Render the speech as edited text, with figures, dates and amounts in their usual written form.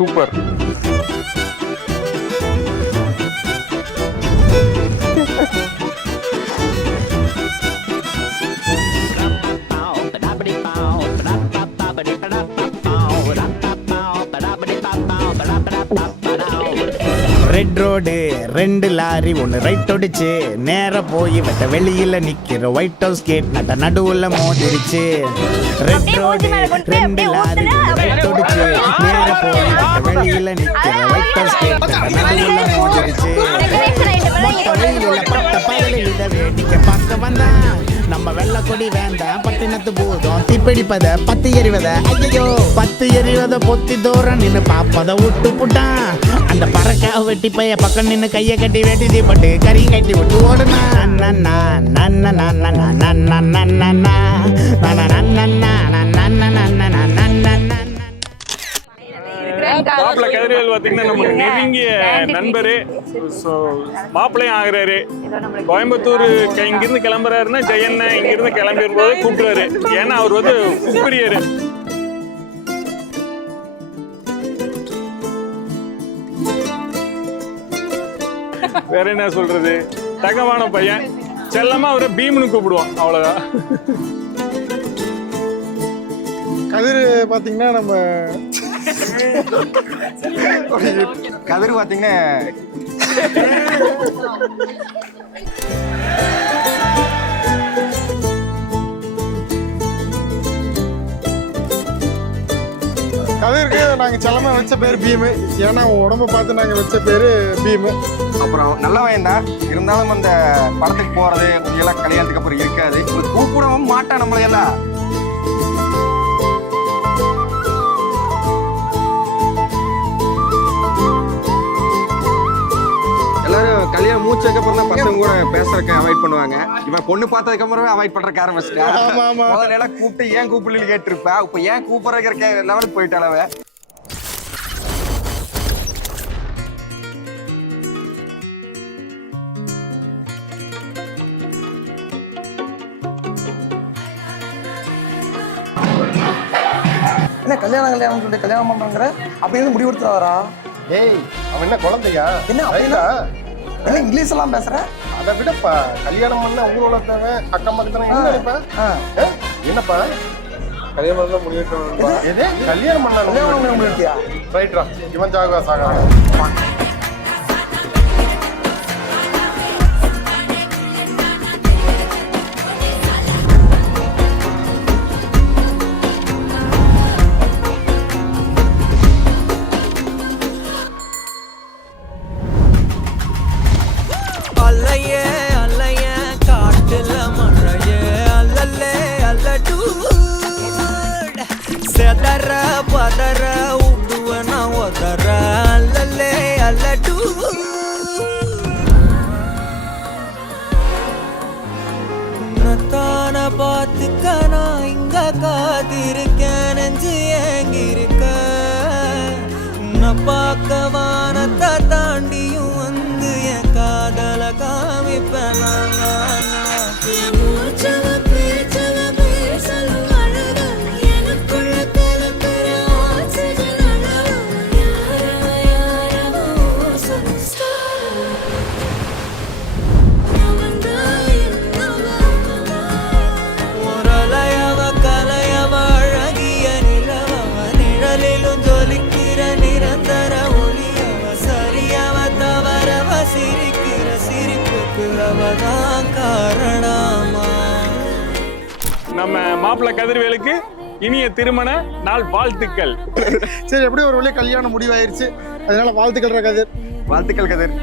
Super. Red road 2 lorry ஒன்று right ஒடிச்சு நேர போய் வெட்ட வெளியில நிக்கிற ஒயிட் ஹவுஸ் கேட் நட்ட நடுவுல மோதிருச்சு. ரெட் ரோடு 2 லாரி ரைட் ஒடிச்சு நேர போய் வெட்ட வெளியில நிக்கிற ஒயிட் ஹவுஸ் கேட் நட்ட நடுவுல மோதிருச்சு. பட்ட பகலில் இதை வேடிக்கை பார்க்க வந்தான் நம்ம வெள்ளை கொடி வேண்டாம் பட்டினத்து பூதம் தீப்பிடிப்பத பத்து எறிவத ஐயோ பத்து எறிவத பொத்தி தூரம் நின்று பாப்பத விட்டு புட்டான். அந்த பறக்க வெட்டி பைய பக்கம் நின்று கையை கட்டி வெட்டி தீப்பட்டு கறி கட்டி விட்டு ஓடுனா. மாப்பிள்ளை கதிரவேல் பார்த்தீங்கன்னா நமக்கு நெருங்கிய நண்பரு, மாப்பிள்ளையும் ஆகுறாரு. கோயம்புத்தூர் இங்கிருந்து கிளம்புறாருன்னா ஜெயண்ண இங்கிருந்து கிளம்பி வரும்போது கூப்பிடுறாரு. ஏன்னா அவர் வந்து உப்பிரியரு. வேற என்ன சொல்றது, தகமான பையன், செல்லமா அவரை பீம்னு கூப்பிடுவான், அவ்வளவுதான். கதிர் பாத்தீங்கன்னா நம்ம கதிர் பாத்தீங்கன்னா கதிருக்கு நாங்க செல்லமா வச்ச பேரு பீமு. ஏன்னா உடம்ப பார்த்து நாங்க வச்ச பேரு பீமு. அப்புறம் நல்ல வயன்தான் இருந்தாலும் அந்த படத்துக்கு போறது எல்லாம் கல்யாணத்துக்கு அப்புறம் இருக்காது. கூப்பிடவும் மாட்டான் நம்மள எல்லாம். எல்லாரும் கல்யாணம் மூச்சதுக்கு அப்புறம் தான் பசங்க கூட பேசுறதுக்கு அவாய்ட் பண்ணுவாங்க. இவன் பொண்ணு பார்த்ததுக்கு அப்புறமே அவாய்ட் பண்றதுக்கு ஆரம்பிச்சிட்டேன். முதல்ல கூப்பிட்டு ஏன் கூப்பிடல கேட்டிருப்பா, இப்ப ஏன் கூப்பிடுறதுக்கு லெவலுக்கு போயிட்டாளவ. என்ன கல்யாணம் சொல்லிட்டு கல்யாணம் பண்றாங்கிற அப்படின்னு முடிவெடுத்துறாரா? ஏய் அவன் என்ன குழந்தையா? என்ன அப்படின்னா என்ன இங்கிலீஷ் எல்லாம் பேசுற? அதை விடப்பா கல்யாணம் பண்ண உங்களோட தேவை அக்கம் பக்கத்துல என்ன நினைப்பா? என்னப்பா கல்யாணம் பண்ண முடிவு எது கல்யாணம் பண்ண முடியா? ரைட்ரா இவன் ஜாகுவா சாகா. அல்லையே அல்லைய காட்டுல மழையே அல்லல்லே அல்லடு செதற பதற உடுவன ஒதற அல்லல்லே அல்லடு உன்னத்தான பார்த்துக்க நான் இங்க காத்திருக்கேன் நெஞ்சு ஏங்கிருக்க. உன்னை பார்க்க வானத்தை தாண்டியும் வந்து என் காதல காமிப்பேன் முரளையவ கலையவ அழகிய நிலவ நிழலிலும் ஜொலிக்கிற நிரந்தர ஒளியவ சரியவ தவறவ சிரிக்கிற சிரிப்புக்கு அவதான் காரணமா. நம்ம மாப்பிள்ளை கதிர்வேலுக்கு இனிய திருமண நாள் வாழ்த்துக்கள். சரி எப்படியும் ஒரு வழியா கல்யாணம் முடிவாயிருச்சு, அதனால வாழ்த்துக்கள் கதிர். வாழ்த்துக்கள் கதிர்.